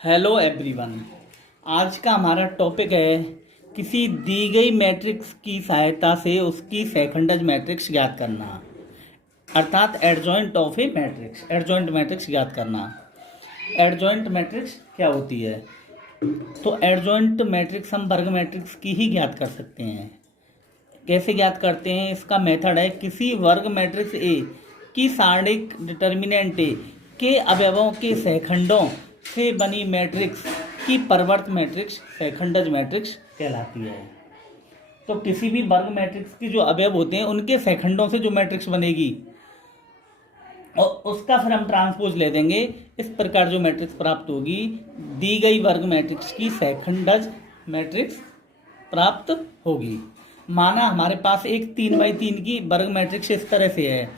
Hello everyone. आज का हमारा टॉपिक है किसी दी गई मैट्रिक्स की सहायता से उसकी सेकंडज मैट्रिक्स ज्ञात करना, अर्थात adjoint of A matrix, adjoint matrix ज्ञात करना। एडजॉइंट मैट्रिक्स क्या होती है? तो एडजॉइंट मैट्रिक्स हम वर्ग मैट्रिक्स की ही ज्ञात कर सकते हैं। कैसे ज्ञात करते हैं? इसका मेथड है किसी वर्ग मैट्रिक्स ए की सारणिक डिटर्मिनेंट ए के अवयवों के सेकंडों से बनी मैट्रिक्स की परवर्त मैट्रिक्स सेकंडज मैट्रिक्स कहलाती है। तो किसी भी वर्ग मैट्रिक्स की जो अवयव होते हैं उनके सेकंडों से जो मैट्रिक्स बनेगी और उसका फिर हम ट्रांसपोज ले देंगे, इस प्रकार जो मैट्रिक्स प्राप्त होगी दी गई वर्ग मैट्रिक्स की सेकंडज मैट्रिक्स प्राप्त होगी। माना हमारे पास एक 3x3 की वर्ग मैट्रिक्स इस तरह से है: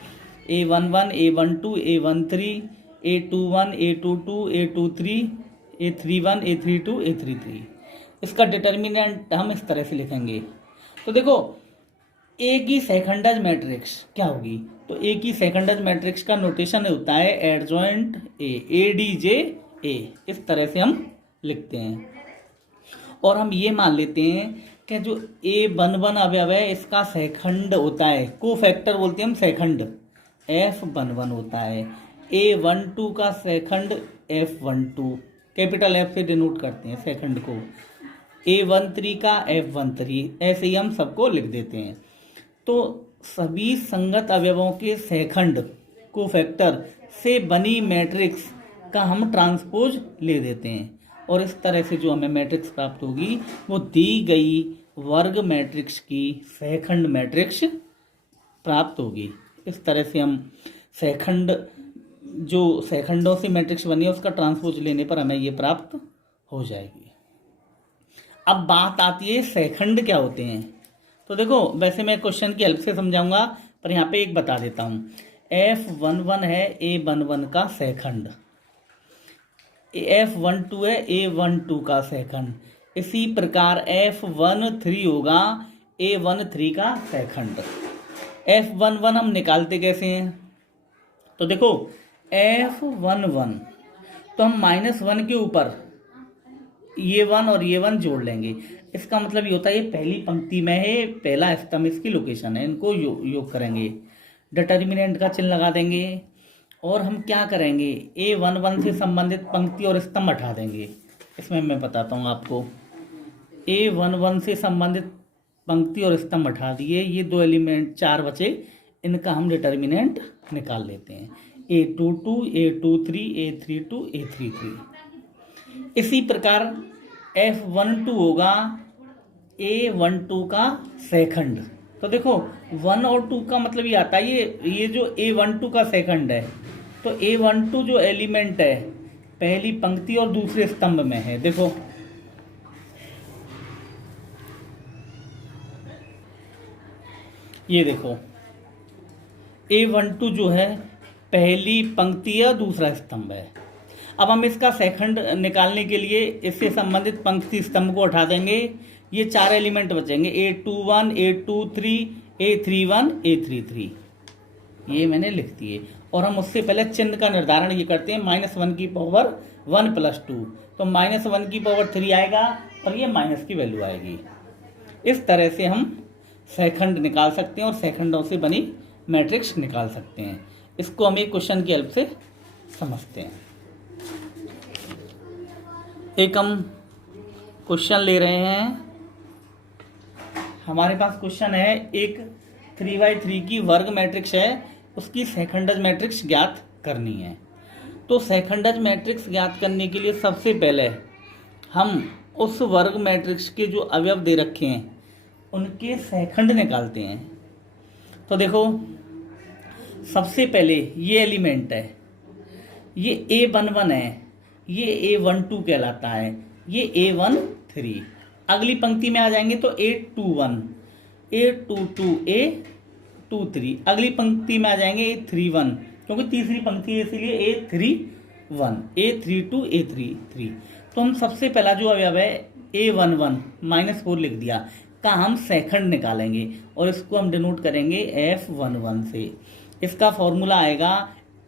A11, A12, A13, A21, A22, A23, A31, A32, A33। इसका डिटर्मिनेंट हम इस तरह से लिखेंगे। तो देखो, ए की सेकंडज मैट्रिक्स क्या होगी? तो ए की सेकंडज मैट्रिक्स का नोटेशन होता है एडजॉइंट ए, ADJ A। इस तरह से हम लिखते हैं और हम ये मान लेते हैं कि जो A11 अवयव है इसका सेकंड होता है, को फैक्टर बोलते हैं हम सेकंड, F11 होता है। A12 का सेकंड F12, कैपिटल F से डिनोट करते हैं सेकंड को। A13 का F13, ऐसे ही हम सबको लिख देते हैं। तो सभी संगत अवयवों के सेकंड को फैक्टर से बनी मैट्रिक्स का हम ट्रांसपोज ले देते हैं और इस तरह से जो हमें मैट्रिक्स प्राप्त होगी वो दी गई वर्ग मैट्रिक्स की सेकंड मैट्रिक्स प्राप्त होगी। इस तरह से हम सेकंड जो सेकंडों से मैट्रिक्स बनी है उसका ट्रांसपोज लेने पर हमें ये प्राप्त हो जाएगी। अब बात आती है सेकंड क्या होते हैं। तो देखो, वैसे मैं क्वेश्चन की हेल्प से समझाऊंगा पर यहाँ पे एक बता देता हूँ। F11 है A11 का सेकंड, F12 है A12 का सेकंड, इसी प्रकार F13 होगा A13 का सेकंड। F11 हम निकालते कैसे हैं? तो देखो, F11 तो हम -1 के ऊपर ये 1 और ये 1 जोड़ लेंगे। इसका मतलब ये होता है ये पहली पंक्ति में है, पहला स्तंभ इसकी लोकेशन है, इनको योग करेंगे, डिटर्मिनेंट का चिन्ह लगा देंगे और हम क्या करेंगे, A11 से संबंधित पंक्ति और स्तंभ हटा देंगे। इसमें मैं बताता हूँ आपको। A11 से संबंधित पंक्ति और स्तंभ हटा दिए, ये दो एलिमेंट 4 बचे, इनका हम डिटर्मिनेंट निकाल लेते हैं। A22, A23, A32, A33। इसी प्रकार F12 होगा A12 का सेकंड। तो देखो, 1 और 2 का मतलब ये आता है ये जो A12 का सेकंड है, तो A12 जो एलिमेंट है पहली पंक्ति और दूसरे स्तंभ में है। देखो, ये देखो A12 जो है पहली पंक्ति या दूसरा स्तंभ है। अब हम इसका सेकंड निकालने के लिए इससे संबंधित पंक्ति स्तंभ को हटा देंगे, ये 4 एलिमेंट बचेंगे, A21, A23, A31, A33। ये मैंने लिख दिए और हम उससे पहले चिन्ह का निर्धारण ये करते हैं, -1 की पावर 1 + 2, तो -1 की पावर 3 आएगा और ये माइनस की वैल्यू आएगी। इस तरह से हम सेकंड निकाल सकते हैं और सेकंडों से बनी मैट्रिक्स निकाल सकते हैं। इसको हम एक क्वेश्चन की हेल्प से समझते हैं। एक हम क्वेश्चन ले रहे हैं, हमारे पास क्वेश्चन है एक 3x3 की वर्ग मैट्रिक्स है, उसकी सेकंडज मैट्रिक्स ज्ञात करनी है। तो सेकंडज मैट्रिक्स ज्ञात करने के लिए सबसे पहले हम उस वर्ग मैट्रिक्स के जो अवयव दे रखे हैं उनके सेकंड निकालते हैं। तो देखो, सबसे पहले ये एलिमेंट है, ये A11 है, ये A12 कहलाता है, ये A13। अगली पंक्ति में आ जाएंगे तो A21, A22, A23। अगली पंक्ति में आ जाएंगे A31, क्योंकि तीसरी पंक्ति है इसीलिए A31, A32, A33। तो हम सबसे पहला जो अवयव है A11 -4 लिख दिया का हम सेकंड निकालेंगे और इसको हम डिनोट करेंगे F11 से। इसका फॉर्मूला आएगा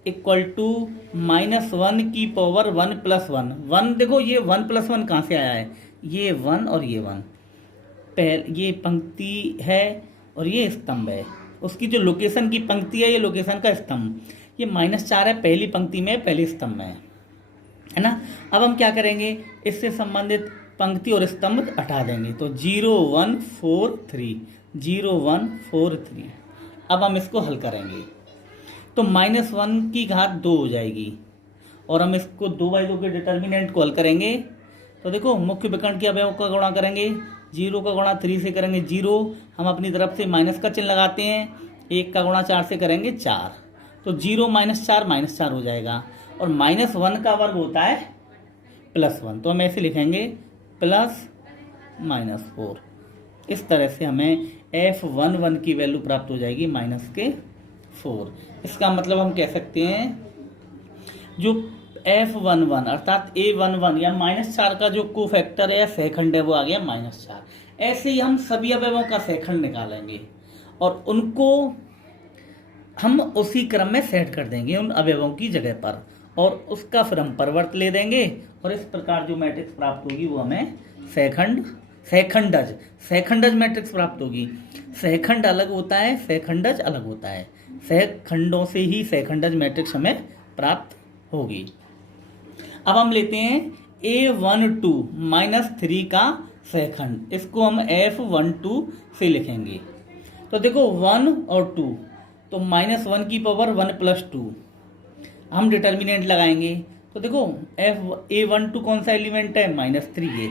इक्वल टू -1 की पावर 1 + 1। 1 देखो ये 1 + 1 कहाँ से आया है, ये 1 और ये 1, ये पंक्ति है और ये स्तंभ है, उसकी जो लोकेशन की पंक्ति है ये लोकेशन का स्तंभ, ये -4 है, पहली पंक्ति में पहली स्तंभ में है ना। अब हम क्या करेंगे, इससे संबंधित पंक्ति और स्तंभ हटा देंगे, तो 0 1 4 3, 0 1 4 3। अब हम इसको हल करेंगे तो -1 की घात 2 हो जाएगी, और हम इसको 2/2 के डिटर्मिनेंट को हल करेंगे तो देखो मुख्य विकर्ण के अवयव का गुणा करेंगे, 0 का गुणा 3 से करेंगे 0, हम अपनी तरफ से माइनस का चिन्ह लगाते हैं, 1 का गुणा 4 से करेंगे 4, तो 0 - 4 हो जाएगा, और -1 का वर्ग होता है +1, तो हम ऐसे लिखेंगे +-4। इस तरह से हमें F11 की वैल्यू प्राप्त हो जाएगी -4। इसका मतलब हम कह सकते हैं जो F11 अर्थात A11 या -4 का जो कोफैक्टर है या सहखंड है वो आ गया -4। ऐसे ही हम सभी अवयवों का सहखंड निकालेंगे और उनको हम उसी क्रम में सेट कर देंगे उन अवयवों की जगह पर, और उसका फिर हम परिवर्त ले देंगे, और इस प्रकार जो मैट्रिक्स प्राप्त होगी वो हमें सहखंडज मैट्रिक्स प्राप्त होगी। सहखंड अलग होता है, सहखंडज अलग होता है, सहखंडों से ही सहखंडज मैट्रिक्स हमें प्राप्त होगी। अब हम लेते हैं A12 -3 का सहखंड, इसको हम F12 से लिखेंगे, तो देखो 1 और 2, तो -1 की पावर 1 + 2, हम डिटर्मिनेंट लगाएंगे तो देखो A12 कौन सा एलिमेंट है, -3 है,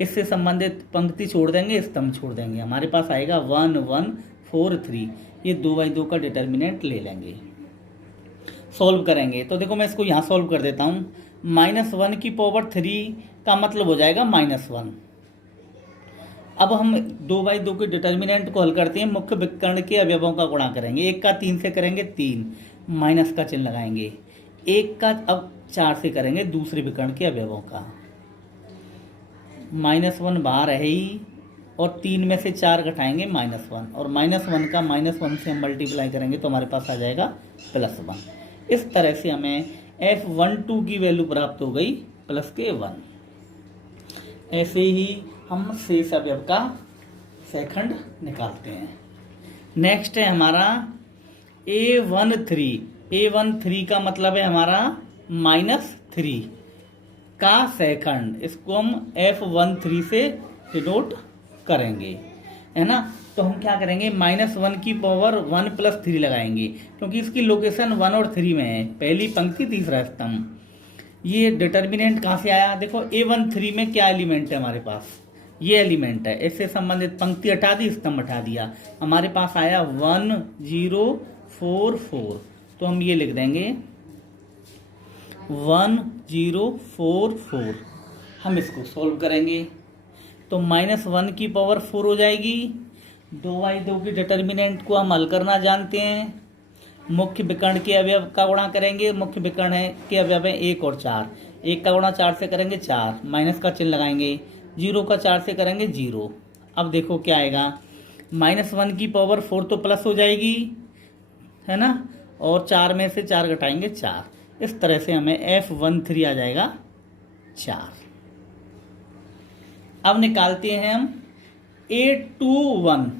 इससे संबंधित पंक्ति छोड़ देंगे, स्तंभ छोड़ देंगे, हमारे पास आएगा 1 1 4 3, ये 2/2 का डिटर्मिनेंट ले लेंगे, सॉल्व करेंगे तो देखो मैं इसको यहाँ सॉल्व कर देता हूँ, -1 की पावर 3 का मतलब हो जाएगा -1। अब हम 2/2 के डिटर्मिनेंट को हल करते हैं, मुख्य विकर्ण के अवयवों का गुणा करेंगे, 1 का 3 से करेंगे 3, माइनस का चिन्ह लगाएंगे, 1 का अब 4 से करेंगे दूसरे विकर्ण के अवयवों का, -1 बाहर है ही, और 3 में से 4 घटाएंगे -1, और -1 का -1 से हम मल्टीप्लाई करेंगे तो हमारे पास आ जाएगा +1। इस तरह से हमें F12 की वैल्यू प्राप्त हो गई +1। ऐसे ही हम शेष अवयव का सहखंड निकालते हैं। नेक्स्ट है हमारा A13 का मतलब है हमारा -3 का सहखंड, इसको हम F13 से डिनोट करेंगे, है ना। तो हम क्या करेंगे, -1 की पावर 1 + 3 लगाएंगे, क्योंकि इसकी लोकेशन 1 और 3 में है, पहली पंक्ति तीसरा स्तंभ। ये डिटर्मिनेंट कहाँ से आया, देखो A13 में क्या एलिमेंट है हमारे पास, ये एलिमेंट है, इससे संबंधित पंक्ति हटा दी, स्तंभ हटा दिया, हमारे पास आया 1 0 4 4, तो हम ये लिख देंगे 1 0 4 4। हम इसको सॉल्व करेंगे तो -1 की पावर 4 हो जाएगी, 2/2 की डिटर्मिनेंट को हम हल करना जानते हैं, मुख्य विकर्ण के अवयव का गुणा करेंगे, मुख्य विकर्ण के अवयव है 1 और 4, 1 का गुणा 4 से करेंगे 4, माइनस का चिन्ह लगाएंगे, 0 का 4 से करेंगे 0। अब देखो क्या आएगा, -1 की पावर 4 तो प्लस हो जाएगी, है ना, और 4 में से 4 घटाएंगे 4, इस तरह से हमें F13 आ जाएगा 4। अब निकालते हैं हम A21।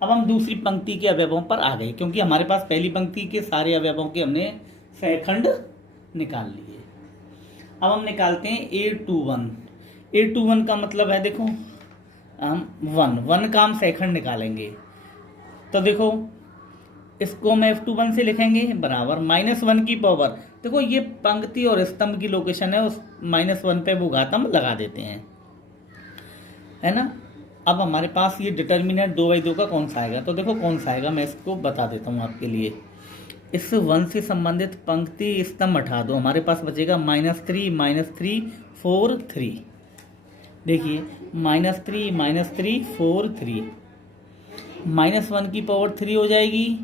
अब हम दूसरी पंक्ति के अवयवों पर आ गए, क्योंकि हमारे पास पहली पंक्ति के सारे अवयवों के हमने सहखंड निकाल लिए। अब हम निकालते हैं A21 का मतलब है, देखो हम 1 का हम सहखंड निकालेंगे, तो देखो इसको हम F21 से लिखेंगे बराबर -1 की पावर, देखो ये पंक्ति और स्तंभ की लोकेशन है, उस -1 पे वो घात हम लगा देते हैं, है ना। अब हमारे पास ये डिटर्मिनेंट 2/2 का कौन सा आएगा, तो देखो कौन सा आएगा, मैं इसको बता देता हूँ आपके लिए। इस 1 से संबंधित पंक्ति स्तंभ हटा दो, हमारे पास बचेगा -3 4 3। देखिए -3 4 3, -1 की पावर 3 हो जाएगी,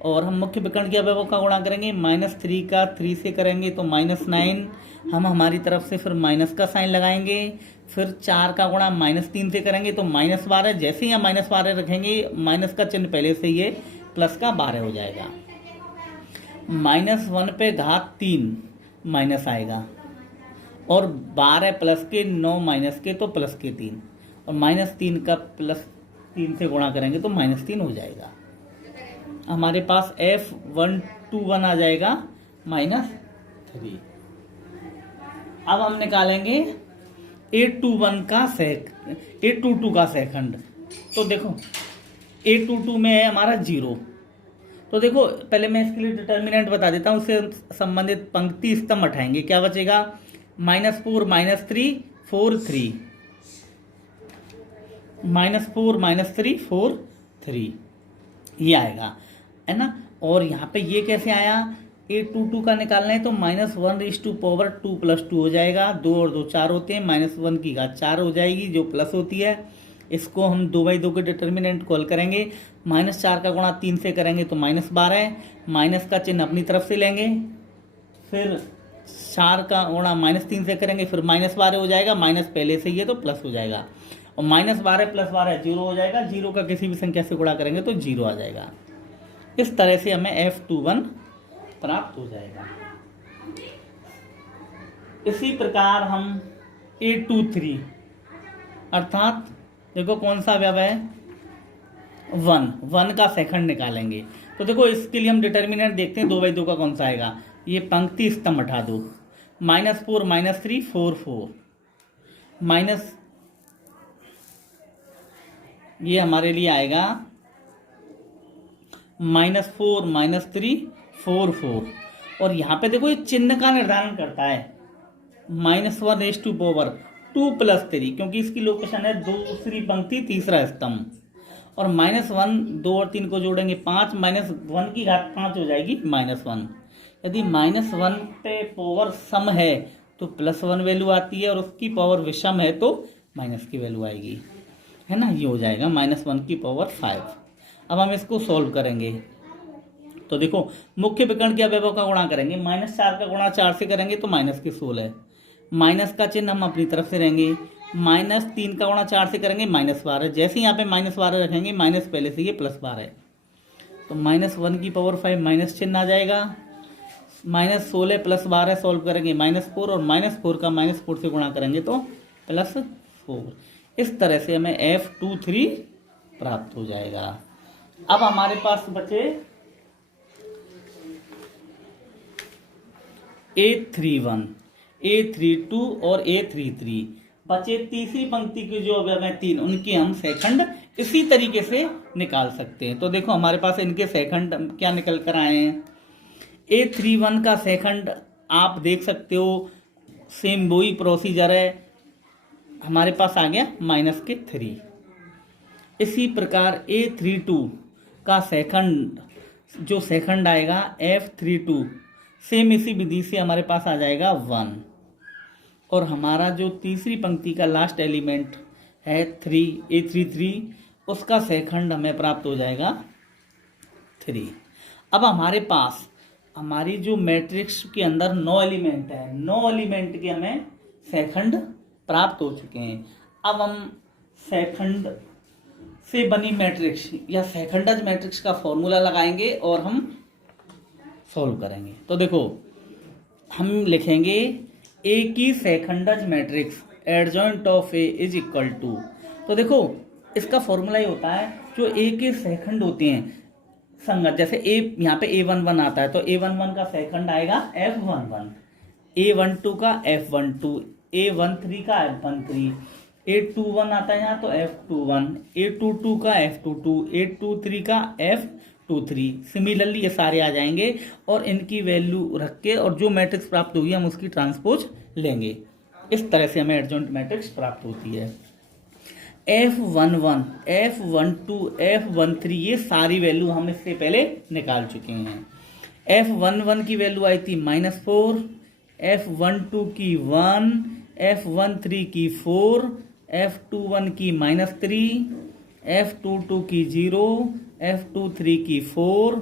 और हम मुख्य विकर्ण के अवयवों का गुणा करेंगे, -3 का 3 से करेंगे तो -9, हम हमारी तरफ से फिर माइनस का साइन लगाएंगे, फिर 4 का गुणा -3 से करेंगे तो -12, जैसे ही हम -12 रखेंगे माइनस का चिन्ह पहले से ये प्लस का 12 हो जाएगा। -1 पे घात 3 माइनस आएगा, और 12 प्लस के 9 माइनस के तो प्लस के 3, और -3 का +3 से गुणा करेंगे तो -3 हो जाएगा। हमारे पास F121 आ जाएगा -3। अब हम निकालेंगे A22 का सेकंड। तो देखो A22 में है हमारा 0। तो देखो पहले मैं इसके लिए डिटर्मिनेंट बता देता हूँ, उससे संबंधित पंक्ति स्तंभ हटाएंगे। क्या बचेगा? -4 -3 4 3, -4 -3 4 3, ये आएगा, है ना। और यहाँ पे ये कैसे आया? A22 का निकालना है तो -1/2 + 2 हो जाएगा। 2 और 2 4 होते हैं, -1 की घात 4 हो जाएगी जो प्लस होती है। इसको हम 2/2 के डिटर्मिनेंट कॉल करेंगे। -4 का गुणा 3 से करेंगे तो -12, माइनस का चिन्ह अपनी तरफ से लेंगे, फिर 4 का गुणा -3 से करेंगे, फिर -12 हो जाएगा, माइनस पहले से ही है तो प्लस हो जाएगा, और -12 + 12 0 हो जाएगा। 0 का किसी भी संख्या से गुणा करेंगे तो 0 आ जाएगा। इस तरह से हमें F21 प्राप्त हो जाएगा। इसी प्रकार हम A23 अर्थात देखो कौन सा अवयव है? 1 का सेकंड निकालेंगे। तो देखो इसके लिए हम डिटर्मिनेंट देखते हैं 2/2 का कौन सा आएगा। ये पंक्ति स्तंभ हटा दो। -4 -3 4 4, माइनस ये हमारे लिए आएगा -4 -3 4 4, और यहाँ पे देखो ये चिन्ह का निर्धारण करता है। -1/2 + 3, क्योंकि इसकी लोकेशन है दूसरी पंक्ति तीसरा स्तंभ, और -1 2 और 3 को जोड़ेंगे 5, -1 की घात 5 हो जाएगी -1। यदि -1 पे पावर सम है तो +1 वैल्यू आती है, और उसकी पावर विषम है तो माइनस की वैल्यू आएगी, है ना। ये हो जाएगा -1 की पावर 5। अब हम इसको सॉल्व करेंगे। तो देखो मुख्य विकर्ण के अवयवों का गुणा करेंगे। -4 का गुणा 4 से करेंगे तो -16, माइनस का चिन्ह हम अपनी तरफ से रहेंगे। -3 का गुणा 4 से करेंगे -12, जैसे यहाँ पे -12 रखेंगे माइनस पहले से ये +12, तो -1 की पावर 5 माइनस चिन्ह आ जाएगा। -16 + 12 सॉल्व करेंगे -4, और -4 का -4 से गुणा करेंगे तो +4। इस तरह से हमें F23 प्राप्त हो जाएगा। अब हमारे पास बचे A31, A32 और A33। बचे तीसरी पंक्ति के जो अवयव हैं 3, उनकी हम सेकंड इसी तरीके से निकाल सकते हैं। तो देखो हमारे पास इनके सेकंड क्या निकल कर आए हैं। A31 का सेकंड आप देख सकते हो, सेम वही प्रोसीजर है, हमारे पास आ गया -3। इसी प्रकार A32 का सेकंड जो सेकंड आएगा F32, सेम इसी विधि से हमारे पास आ जाएगा 1, और हमारा जो तीसरी पंक्ति का लास्ट एलिमेंट है 3 A33, उसका सेकंड हमें प्राप्त हो जाएगा 3। अब हमारे पास हमारी जो मैट्रिक्स के अंदर 9 एलिमेंट है, 9 एलिमेंट के हमें सेकंड प्राप्त हो चुके हैं। अब हम सेकंड से बनी मैट्रिक्स या सेकंडज मैट्रिक्स का फॉर्मूला लगाएंगे और हम सॉल्व करेंगे। तो देखो हम लिखेंगे ए की seconds matrix adjoint of A is equal to, तो देखो इसका फॉर्मूला ये होता है जो ए के सेकंड होते हैं संगत, जैसे ए यहाँ पे A11 आता है तो A11 का सेकंड आएगा F11, A12 का F12, A13 का F13, A21 आता है यहाँ तो F21, A22 का F22, A23 का F23। सिमिलरली ये सारे आ जाएंगे और इनकी वैल्यू रख के और जो मैट्रिक्स प्राप्त होगी हम उसकी ट्रांसपोज लेंगे। इस तरह से हमें एडजॉइंट मैट्रिक्स प्राप्त होती है। F11, F12, F13 ये सारी वैल्यू हम इससे पहले निकाल चुके हैं। F11 की वैल्यू आई थी -4, F12 की 1, F13 की 4, F21 की -3, F22 की 0, F23 की 4,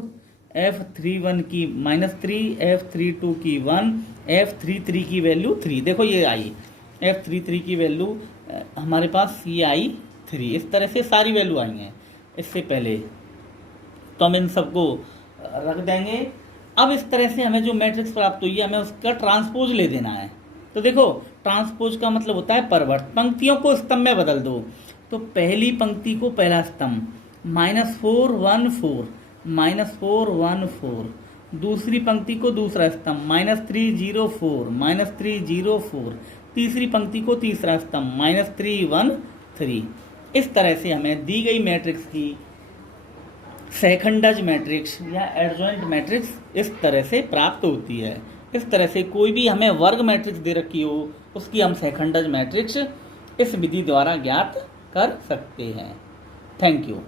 F31 की -3, F32 की 1, F33 की वैल्यू 3। देखो ये आई F33 की वैल्यू हमारे पास ये आई 3। इस तरह से सारी वैल्यू आई हैं इससे पहले, तो हम इन सबको रख देंगे अब इस तरह से हमें जो मैट्रिक्स प्राप्त हुई है हमें उसका ट्रांसपोज ले देना है। तो देखो ट्रांसपोज का मतलब होता है परिवर्त, पंक्तियों को स्तंभ में बदल दो। तो पहली पंक्ति को पहला स्तंभ -4 1 4 -4 1 4, दूसरी पंक्ति को दूसरा स्तंभ -3 0 4 -3 0 4, तीसरी पंक्ति को तीसरा स्तंभ -3 1 3। इस तरह से हमें दी गई मैट्रिक्स की सेकंडज मैट्रिक्स या एडजॉइंट मैट्रिक्स इस तरह से प्राप्त होती है। इस तरह से कोई भी हमें वर्ग मैट्रिक्स दे रखी हो उसकी हम सेकंडज मैट्रिक्स इस विधि द्वारा ज्ञात कर सकते हैं। Thank you.